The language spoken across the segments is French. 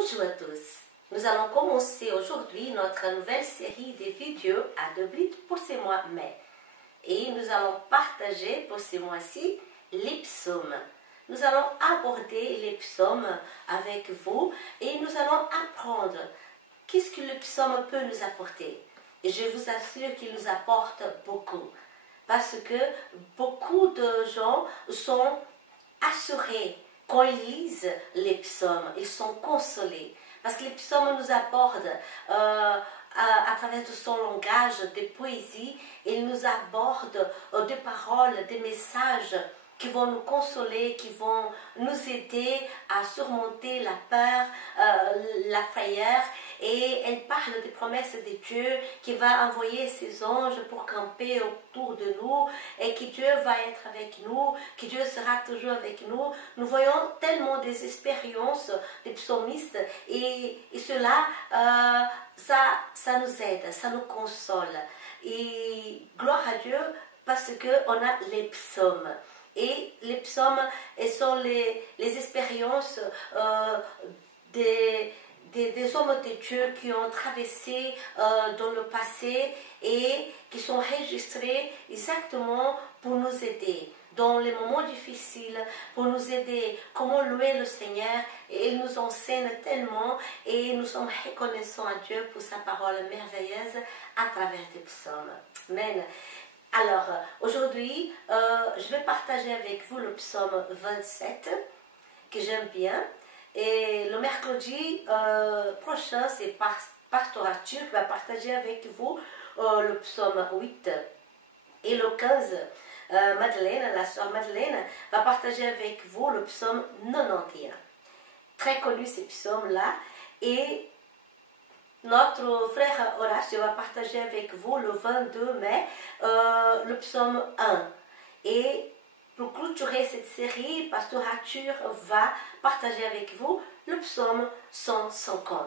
Bonjour à tous. Nous allons commencer aujourd'hui notre nouvelle série de vidéos à Dublin pour ce mois de mai. Et nous allons partager pour ce mois-ci les psaumes. Nous allons aborder les psaumes avec vous et nous allons apprendre qu'est-ce que le psaume peut nous apporter. Et je vous assure qu'il nous apporte beaucoup. Parce que beaucoup de gens sont assurés quand ils lisent les psaumes, ils sont consolés. Parce que les psaumes nous apportent, à travers de son langage, des poésies, ils nous abordent des paroles, des messages qui vont nous consoler, qui vont nous aider à surmonter la peur, la frayeur. Et elle parle des promesses de Dieu qui va envoyer ses anges pour camper autour de nous et que Dieu va être avec nous, que Dieu sera toujours avec nous. Nous voyons tellement des expériences des psalmistes et cela, ça nous aide, ça nous console. Et gloire à Dieu parce qu'on a les psaumes. Et les psaumes sont les expériences des hommes de Dieu qui ont traversé dans le passé et qui sont enregistrés exactement pour nous aider dans les moments difficiles, pour nous aider comment louer le Seigneur. Et il nous enseigne tellement et nous sommes reconnaissants à Dieu pour sa parole merveilleuse à travers les psaumes. Amen. Alors, aujourd'hui, je vais partager avec vous le psaume 27, que j'aime bien. Et le mercredi prochain, c'est Pasteur Arthur qui va partager avec vous le psaume 8. Et le 15, Madeleine, la sœur Madeleine, va partager avec vous le psaume 91. Très connu ces psaumes-là. Et notre frère Horace va partager avec vous le 22 mai le psaume 1. Et pour clôturer cette série, Pasteur Arthur va partager avec vous le psaume 150.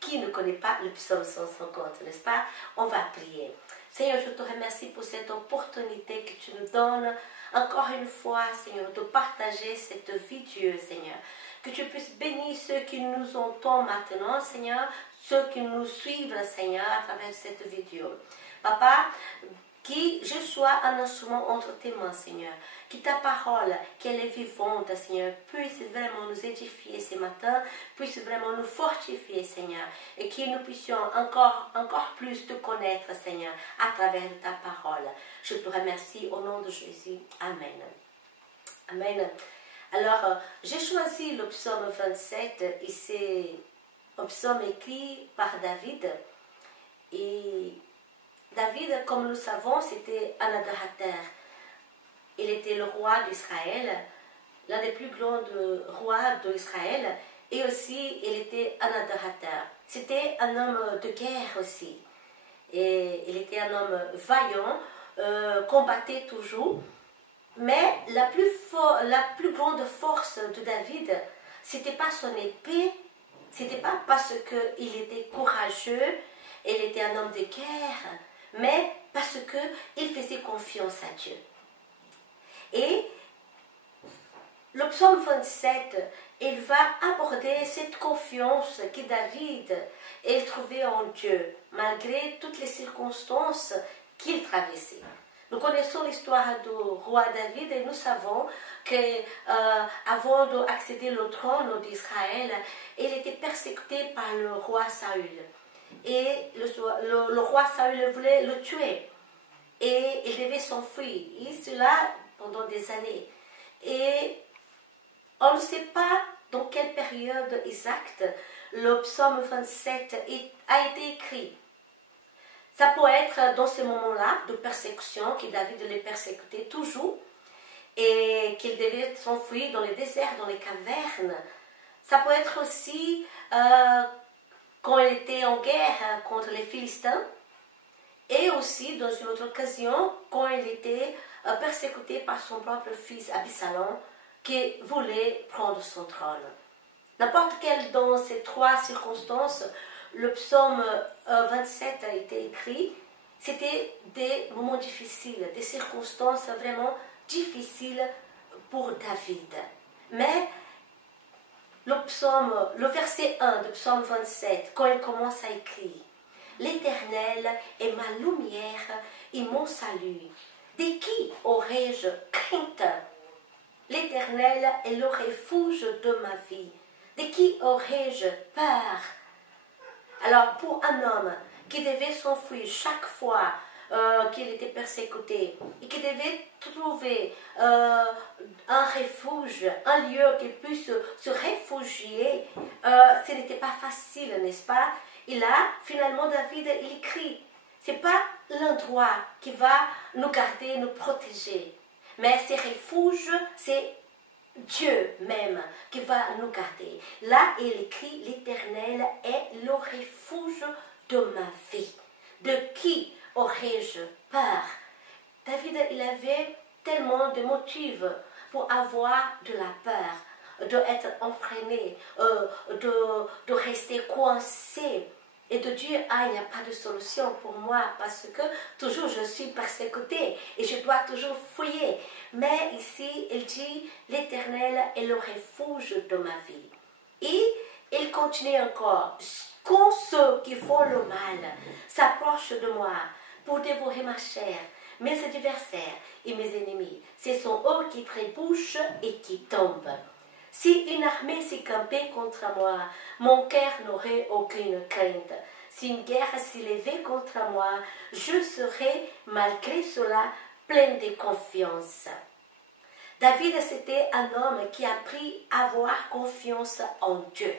Qui ne connaît pas le psaume 150, n'est-ce pas? On va prier. Seigneur, je te remercie pour cette opportunité que tu nous donnes encore une fois, Seigneur, de partager cette vidéo, Seigneur. Que tu puisses bénir ceux qui nous entendent maintenant, Seigneur, ceux qui nous suivent, Seigneur, à travers cette vidéo. Papa, que je sois un instrument entre tes mains, Seigneur. Que ta parole, qu'elle est vivante, Seigneur, puisse vraiment nous édifier ce matin, puisse vraiment nous fortifier, Seigneur. Et que nous puissions encore plus te connaître, Seigneur, à travers ta parole. Je te remercie au nom de Jésus. Amen. Amen. Alors, j'ai choisi le psaume 27 et c'est un psaume écrit par David. Et David, comme nous savons, c'était un adorateur. Il était le roi d'Israël, l'un des plus grands rois d'Israël, et aussi il était un adorateur. C'était un homme de guerre aussi. Et il était un homme vaillant, combattait toujours. Mais la plus grande force de David, c'était pas son épée, c'était pas parce qu'il était courageux, il était un homme de guerre, mais parce qu'il faisait confiance à Dieu. Et le psaume 27, il va aborder cette confiance que David il trouvait en Dieu, malgré toutes les circonstances qu'il traversait. Nous connaissons l'histoire du roi David et nous savons qu'avant d'accéder au trône d'Israël, il était persécuté par le roi Saül. Et le roi Saül voulait le tuer. Et il devait s'enfuir. Et cela pendant des années. Et on ne sait pas dans quelle période exacte le psaume 27 a été écrit. Ça peut être dans ces moments-là de persécution, que David les persécutait toujours, et qu'il devait s'enfuir dans les déserts, dans les cavernes. Ça peut être aussi quand il était en guerre contre les Philistins, et aussi dans une autre occasion, quand il était persécuté par son propre fils Absalom, qui voulait prendre son trône. N'importe quelle dans ces trois circonstances, le psaume 27 a été écrit, c'était des moments difficiles, des circonstances vraiment difficiles pour David. Mais le verset 1 de psaume 27, quand il commence à écrire, l'Éternel est ma lumière et mon salut. De qui aurais-je crainte? L'Éternel est le refuge de ma vie. De qui aurais-je peur? Alors, pour un homme qui devait s'enfuir chaque fois qu'il était persécuté et qui devait trouver un refuge, un lieu qu'il puisse se réfugier, ce n'était pas facile, n'est-ce pas? Et là, finalement, David, il écrit, ce n'est pas l'endroit qui va nous garder, nous protéger, mais ces refuges, c'est Dieu même qui va nous garder. Là, il écrit, l'Éternel est le refuge de ma vie. De qui aurais-je peur? David, il avait tellement de motifs pour avoir de la peur, d'être entraîné, de rester coincé et de dire, ah, il n'y a pas de solution pour moi parce que toujours je suis persécuté et je dois toujours fouiller. Mais ici, il dit, l'Éternel est le refuge de ma vie. Et il continue encore, quand ceux qui font le mal s'approchent de moi pour dévorer ma chair, mes adversaires et mes ennemis, ce sont eux qui trébuchent et qui tombent. Si une armée s'est campée contre moi, mon cœur n'aurait aucune crainte. Si une guerre s'élevait contre moi, je serais malgré cela plein de confiance. David, c'était un homme qui a appris à avoir confiance en Dieu.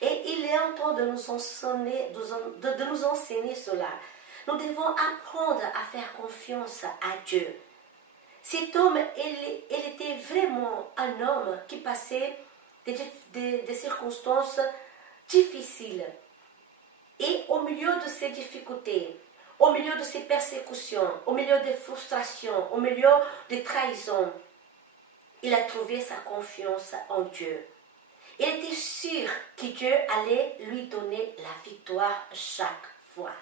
Et il est en train de nous enseigner cela. Nous devons apprendre à faire confiance à Dieu. Cet homme, il était vraiment un homme qui passait des circonstances difficiles. Et au milieu de ces difficultés, au milieu de ces persécutions, au milieu des frustrations, au milieu des trahisons, il a trouvé sa confiance en Dieu. Il était sûr que Dieu allait lui donner la victoire chaque fois.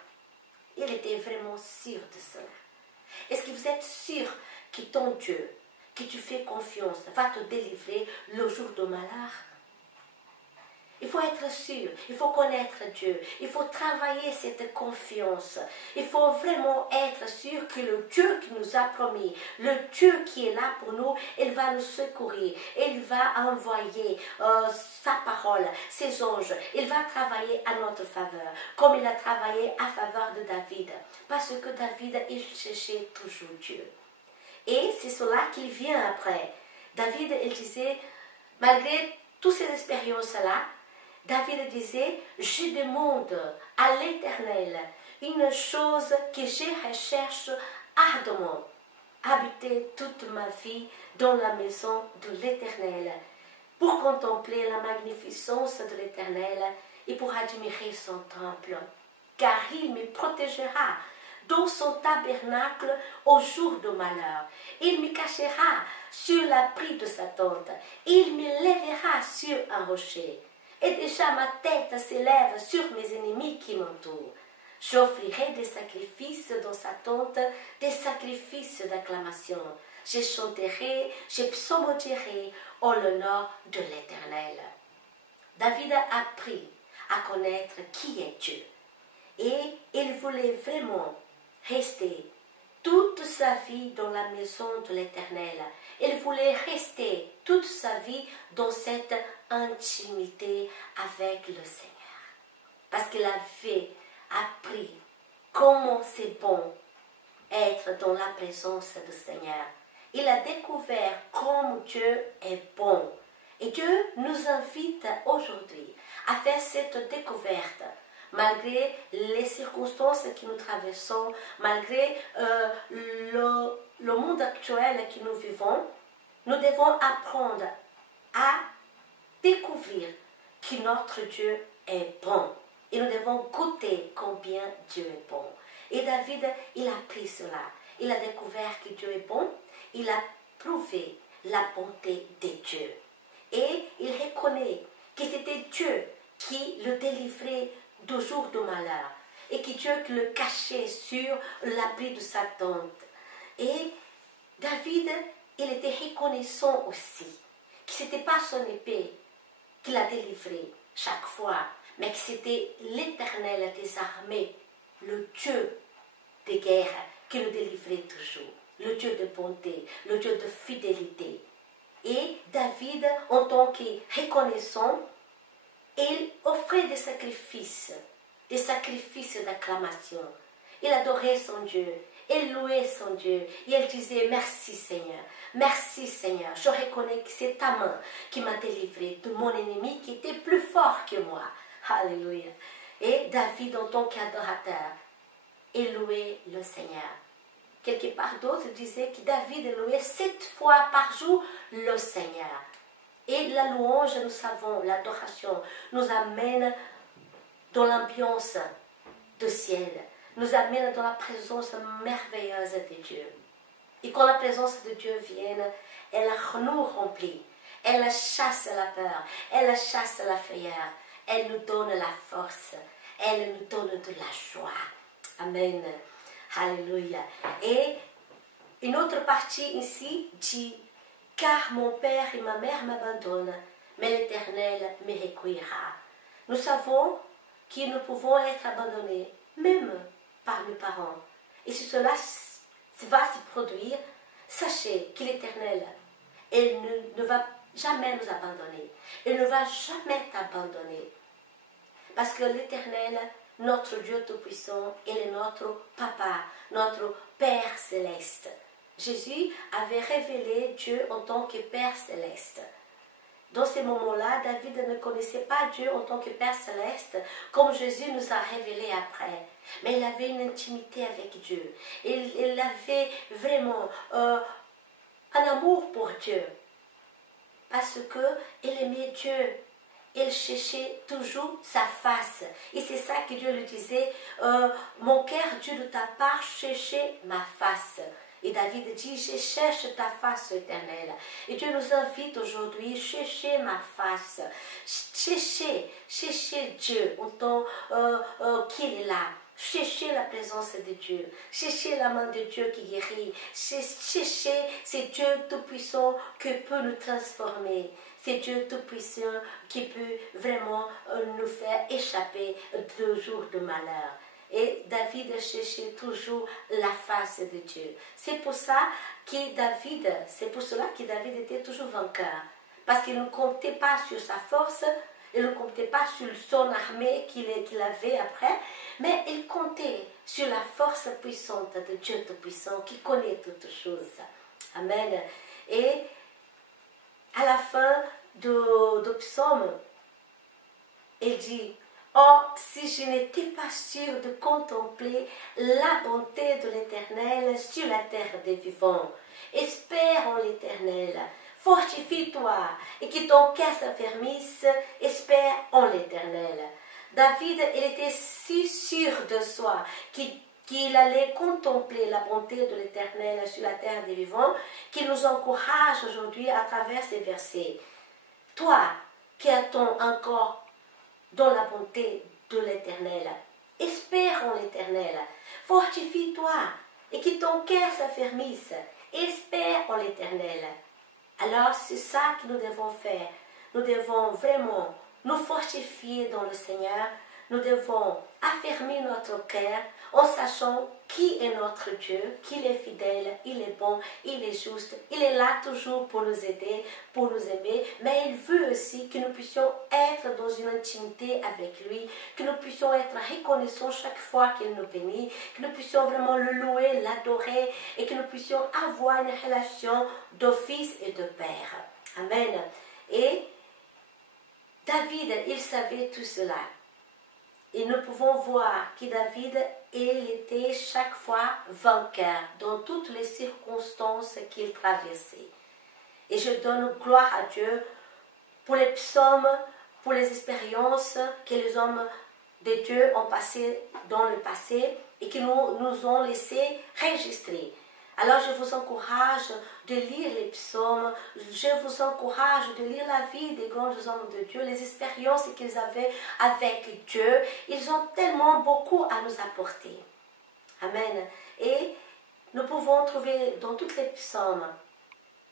Il était vraiment sûr de cela. Est-ce que vous êtes sûr que ton Dieu, que tu fais confiance, va te délivrer le jour de malheur? Il faut être sûr, il faut connaître Dieu, il faut travailler cette confiance. Il faut vraiment être sûr que le Dieu qui nous a promis, le Dieu qui est là pour nous, il va nous secourir, il va envoyer sa parole, ses anges, il va travailler à notre faveur, comme il a travaillé à faveur de David, parce que David, il cherchait toujours Dieu. Et c'est cela qu'il vient après. David, il disait, malgré toutes ces expériences-là, David disait, je demande à l'Éternel une chose que je recherche ardemment, habiter toute ma vie dans la maison de l'Éternel, pour contempler la magnificence de l'Éternel et pour admirer son temple, car il me protégera dans son tabernacle au jour de malheur. Il me cachera sur l'abri de sa tente, il me lèvera sur un rocher. Et déjà ma tête s'élève sur mes ennemis qui m'entourent. J'offrirai des sacrifices dans sa tente, des sacrifices d'acclamation. Je chanterai, je psaulmodierai en l'honneur de l'Éternel. David a appris à connaître qui est Dieu. Et il voulait vraiment rester toute sa vie dans la maison de l'Éternel. Il voulait rester toute sa vie dans cette intimité avec le Seigneur. Parce qu'il avait appris comment c'est bon être dans la présence du Seigneur. Il a découvert comment Dieu est bon. Et Dieu nous invite aujourd'hui à faire cette découverte. Malgré les circonstances que nous traversons, malgré le monde actuel que nous vivons, nous devons apprendre à découvrir que notre Dieu est bon. Et nous devons goûter combien Dieu est bon. Et David, il a pris cela. Il a découvert que Dieu est bon. Il a prouvé la bonté de Dieu. Et il reconnaît que c'était Dieu qui le délivrait du jour de malheur. Et que Dieu le cachait sur l'abri de sa tente. Et David, il était reconnaissant aussi que ce n'était pas son épée qui l'a délivré chaque fois, mais que c'était l'Éternel des armées, le Dieu des guerres, qui le délivrait toujours, le Dieu de bonté, le Dieu de fidélité. Et David, en tant que reconnaissant, il offrait des sacrifices d'acclamation. Il adorait son Dieu, il louait son Dieu, et il disait merci Seigneur, je reconnais que c'est ta main qui m'a délivré de mon ennemi qui était plus fort que moi. Alléluia. Et David, en tant qu'adorateur, il louait le Seigneur. Quelque part d'autres disaient que David louait 7 fois par jour le Seigneur. Et la louange, nous savons, l'adoration nous amène dans l'ambiance du ciel, nous amène dans la présence merveilleuse de Dieu. Et quand la présence de Dieu vient, elle nous remplit, elle chasse la peur, elle chasse la frayeur, elle nous donne la force, elle nous donne de la joie. Amen. Alléluia. Et une autre partie ici dit, car mon père et ma mère m'abandonnent, mais l'Éternel me recueillera. Nous savons que nous pouvons être abandonnés, même par nos parents. Et si cela va se produire, sachez que l'Éternel, il ne va jamais nous abandonner. Il ne va jamais t'abandonner. Parce que l'Éternel, notre Dieu Tout-Puissant, il est notre Papa, notre Père Céleste. Jésus avait révélé Dieu en tant que Père Céleste. Dans ces moments-là, David ne connaissait pas Dieu en tant que Père Céleste, comme Jésus nous a révélé après. Mais il avait une intimité avec Dieu. Il avait vraiment un amour pour Dieu. Parce qu'il aimait Dieu. Il cherchait toujours sa face. Et c'est ça que Dieu lui disait, mon cœur, Dieu de ta part, cherchait ma face. Et David dit, je cherche ta face éternelle. Et Dieu nous invite aujourd'hui, chercher ma face. Chercher Dieu en tant qu'il est là. Chercher la présence de Dieu. Chercher la main de Dieu qui guérit. Chercher ces Dieu tout-puissant qui peut nous transformer. C'est Dieu Tout-Puissant qui peut vraiment nous faire échapper de jours de malheur. Et David cherchait toujours la face de Dieu. C'est pour cela que David était toujours vainqueur. Parce qu'il ne comptait pas sur sa force, il ne comptait pas sur son armée qu'il avait après, mais il comptait sur la force puissante de Dieu Tout-Puissant qui connaît toutes choses. Amen. Et à la fin du psaume, il dit, « Oh, si je n'étais pas sûre de contempler la bonté de l'Éternel sur la terre des vivants, espère en l'Éternel, fortifie-toi et que ton cœur s'affermisse, espère en l'Éternel. » David, il était si sûr de soi qu'il allait contempler la bonté de l'Éternel sur la terre des vivants, qu'il nous encourage aujourd'hui à travers ces versets. Toi qui attends encore dans la bonté de l'Éternel, espère en l'Éternel, fortifie-toi et que ton cœur s'affermisse, espère en l'Éternel. Alors c'est ça que nous devons faire. Nous devons vraiment nous fortifier dans le Seigneur. Nous devons affermir notre cœur en sachant qui est notre Dieu, qu'il est fidèle, il est bon, il est juste, il est là toujours pour nous aider, pour nous aimer, mais il veut aussi que nous puissions être dans une intimité avec lui, que nous puissions être reconnaissants chaque fois qu'il nous bénit, que nous puissions vraiment le louer, l'adorer et que nous puissions avoir une relation de fils et de père. Amen. Et David, il savait tout cela. Et nous pouvons voir que David, il était chaque fois vainqueur dans toutes les circonstances qu'il traversait. Et je donne gloire à Dieu pour les psaumes, pour les expériences que les hommes de Dieu ont passées dans le passé et qui nous ont laissé registrer. Alors je vous encourage de lire les psaumes, je vous encourage de lire la vie des grands hommes de Dieu, les expériences qu'ils avaient avec Dieu. Ils ont tellement beaucoup à nous apporter. Amen. Et nous pouvons trouver dans toutes les psaumes,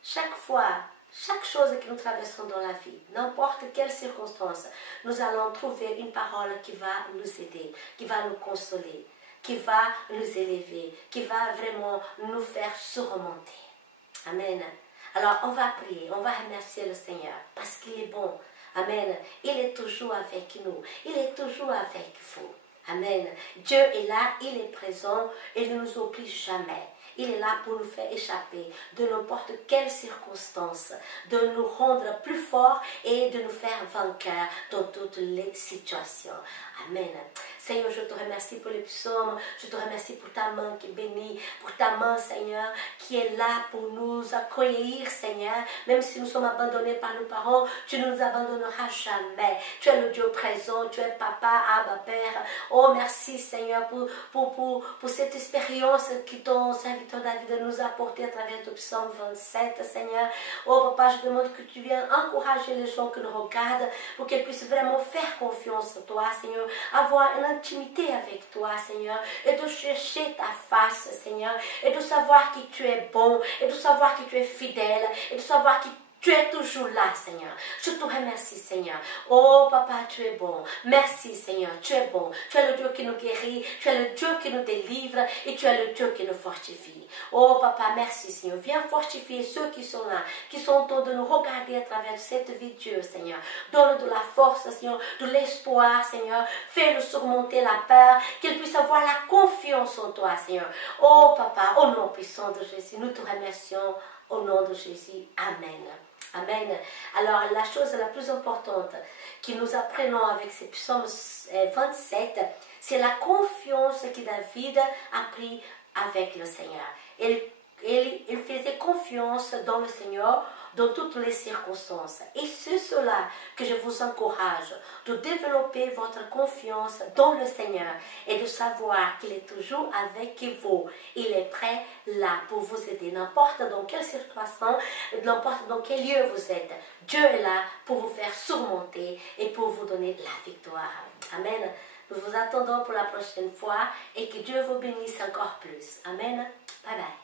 chaque fois, chaque chose que nous traversons dans la vie, n'importe quelle circonstance, nous allons trouver une parole qui va nous aider, qui va nous consoler, qui va nous élever, qui va vraiment nous faire surmonter. Amen. Alors, on va prier, on va remercier le Seigneur parce qu'il est bon. Amen. Il est toujours avec nous. Il est toujours avec vous. Amen. Dieu est là, il est présent et ne nous oublie jamais. Il est là pour nous faire échapper de n'importe quelle circonstance, de nous rendre plus forts et de nous faire vainqueurs dans toutes les situations. Amen. Seigneur, je te remercie pour les psaumes, je te remercie pour ta main qui bénit, pour ta main, Seigneur, qui est là pour nous accueillir, Seigneur. Même si nous sommes abandonnés par nos parents, tu ne nous abandonneras jamais. Tu es le Dieu présent, tu es Papa, Abba, Père. Oh, merci, Seigneur, pour cette expérience que ton serviteur David nous a apportée à travers le psaume 27, Seigneur. Oh, Papa, je demande que tu viennes encourager les gens qui nous regardent pour qu'ils puissent vraiment faire confiance en toi, Seigneur, avoir une intimité avec toi, Seigneur, et de chercher ta face, Seigneur, et de savoir que tu es bon, et de savoir que tu es fidèle, et de savoir que tu es toujours là, Seigneur. Je te remercie, Seigneur. Oh, Papa, tu es bon. Merci, Seigneur. Tu es bon. Tu es le Dieu qui nous guérit. Tu es le Dieu qui nous délivre. Et tu es le Dieu qui nous fortifie. Oh, Papa, merci, Seigneur. Viens fortifier ceux qui sont là, qui sont autour de nous regarder à travers cette vidéo, Seigneur. Donne de la force, Seigneur, de l'espoir, Seigneur. Fais-le surmonter la peur, qu'ils puissent avoir la confiance en toi, Seigneur. Oh, Papa, au nom puissant de Jésus, nous te remercions. Au nom de Jésus. Amen. Amen. Alors, la chose la plus importante que nous apprenons avec ces psaumes 27, c'est la confiance que David a pris avec le Seigneur. Il faisait confiance dans le Seigneur dans toutes les circonstances. Et c'est cela que je vous encourage, de développer votre confiance dans le Seigneur et de savoir qu'il est toujours avec vous. Il est prêt là pour vous aider, n'importe dans quelle situation, n'importe dans quel lieu vous êtes. Dieu est là pour vous faire surmonter et pour vous donner la victoire. Amen. Nous vous attendons pour la prochaine fois et que Dieu vous bénisse encore plus. Amen. Bye bye.